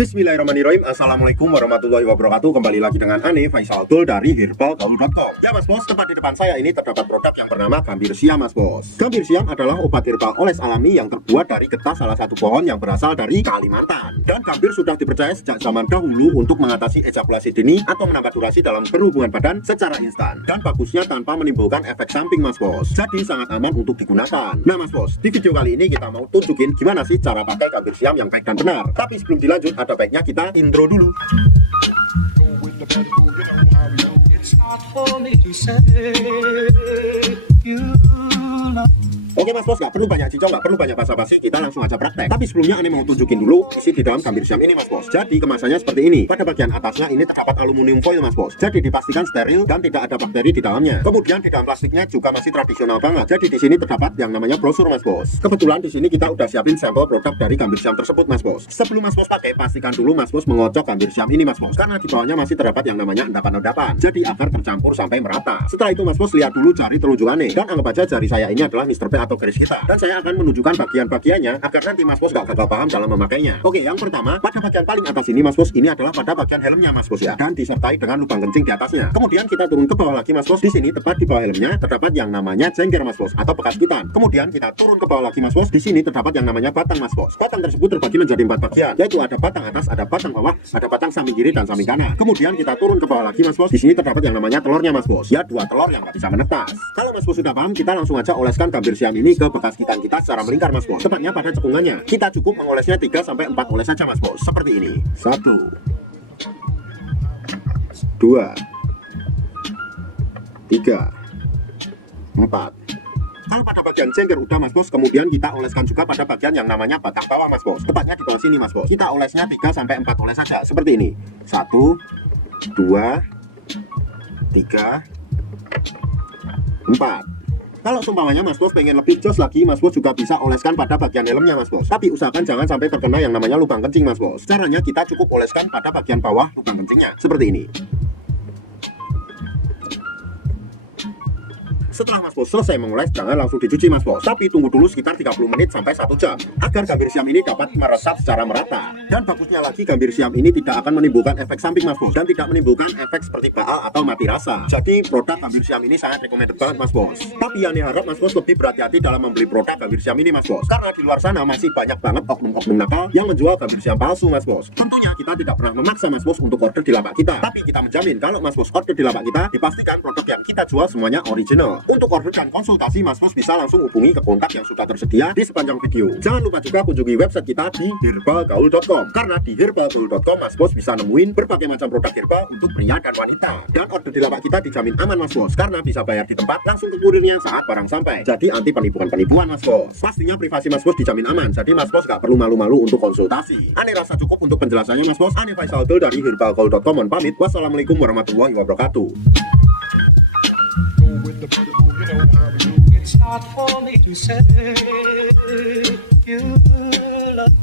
Bismillahirrahmanirrahim. Assalamualaikum warahmatullahi wabarakatuh. Kembali lagi dengan Ane Faisal Tul dari herbalgaul.com. Ya mas bos, tepat di depan saya ini terdapat produk yang bernama Gambir Siam mas bos. Gambir Siam adalah obat herbal oles alami yang terbuat dari getah salah satu pohon yang berasal dari Kalimantan. Dan gambir sudah dipercaya sejak zaman dahulu untuk mengatasi ejakulasi dini atau menambah durasi dalam berhubungan badan secara instan. Dan bagusnya tanpa menimbulkan efek samping mas bos. Jadi sangat aman untuk digunakan. Nah mas bos, di video kali ini kita mau tunjukin gimana sih cara pakai Gambir Siam yang baik dan benar. Tapi sebelum dilanjut, ada baiknya kita intro dulu. Oke mas bos, gak perlu banyak cincong, gak perlu banyak basa-basi, kita langsung aja praktek. Tapi sebelumnya Ane mau tunjukin dulu isi di dalam Gambir Siam ini mas bos. Jadi kemasannya seperti ini. Pada bagian atasnya ini terdapat aluminium foil mas bos. Jadi dipastikan steril dan tidak ada bakteri di dalamnya. Kemudian di dalam plastiknya juga masih tradisional banget. Jadi di sini terdapat yang namanya brosur mas bos. Kebetulan di sini kita udah siapin sampel produk dari Gambir Siam tersebut mas bos. Sebelum mas bos pakai, pastikan dulu mas bos mengocok Gambir Siam ini mas bos. Karena di bawahnya masih terdapat yang namanya endapan-endapan. Jadi agar tercampur sampai merata. Setelah itu mas bos lihat dulu jari telunjukannya. Dan anggap aja jari saya ini adalah Mr. P atau garis kita. Dan saya akan menunjukkan bagian-bagiannya agar nanti mas bos gak gagal paham dalam memakainya. Oke, yang pertama pada bagian paling atas ini mas bos, ini adalah pada bagian helmnya mas bos ya. Dan disertai dengan lubang kencing di atasnya. Kemudian kita turun ke bawah lagi mas bos. Di sini tepat di bawah helmnya terdapat yang namanya jengger mas bos atau bekas gitan. Kemudian kita turun ke bawah lagi mas bos. Di sini terdapat yang namanya batang mas bos. Batang tersebut terbagi menjadi 4 bagian, yaitu ada batang atas, ada batang bawah, ada batang samping kiri dan samping kanan. Kemudian kita turun ke bawah lagi mas bos. Di sini terdapat yang namanya telurnya mas bos. Ya, 2 telur yang nggak bisa menetas. Kalau mas bos sudah paham, kita langsung aja oleskan Gambir Siam ini ke bekas gitan kita secara melingkar mas bos. Tepatnya pada cekungannya. Kita cukup mengolesnya 3-4 oles saja mas bos. Seperti ini. 1 2 3 4. Kalau pada bagian jengger udah mas bos, kemudian kita oleskan juga pada bagian yang namanya batang bawah mas bos. Tepatnya di bawah sini mas bos. Kita olesnya 3-4 oles saja seperti ini. 1 2 3 4. Kalau seumpamanya mas bos pengen lebih jos lagi, mas bos juga bisa oleskan pada bagian helmnya mas bos. Tapi usahakan jangan sampai terkena yang namanya lubang kencing mas bos. Caranya kita cukup oleskan pada bagian bawah lubang kencingnya seperti ini. Setelah mas bos selesai mengoles, jangan langsung dicuci mas bos, tapi tunggu dulu sekitar 30 menit sampai 1 jam agar Gambir Siam ini dapat meresap secara merata. Dan bagusnya lagi, Gambir Siam ini tidak akan menimbulkan efek samping mas bos, dan tidak menimbulkan efek seperti baal atau mati rasa. Jadi produk Gambir Siam ini sangat recommended banget mas bos. Tapi yang harap mas bos lebih berhati-hati dalam membeli produk Gambir Siam ini mas bos, karena di luar sana masih banyak banget oknum-oknum nakal yang menjual Gambir Siam palsu mas bos. Tentunya kita tidak pernah memaksa mas bos untuk order di lapak kita, tapi kita menjamin kalau mas bos order di lapak kita, dipastikan produk yang kita jual semuanya original. Untuk order dan konsultasi mas bos bisa langsung hubungi ke kontak yang sudah tersedia di sepanjang video. Jangan lupa juga kunjungi website kita di herbalgaul.com, karena di herbalgaul.com mas bos bisa nemuin berbagai macam produk herbal untuk pria dan wanita. Dan order di lapak kita dijamin aman mas bos, karena bisa bayar di tempat langsung ke kurirnya saat barang sampai. Jadi anti penipuan mas bos. Pastinya privasi mas bos dijamin aman, jadi mas bos gak perlu malu-malu untuk konsultasi. Ane rasa cukup untuk penjelasannya mas bos. Ane Faisal Tul dari herbalgaul.com mohon pamit. Wassalamualaikum warahmatullahi wabarakatuh. It's hard for me to say you love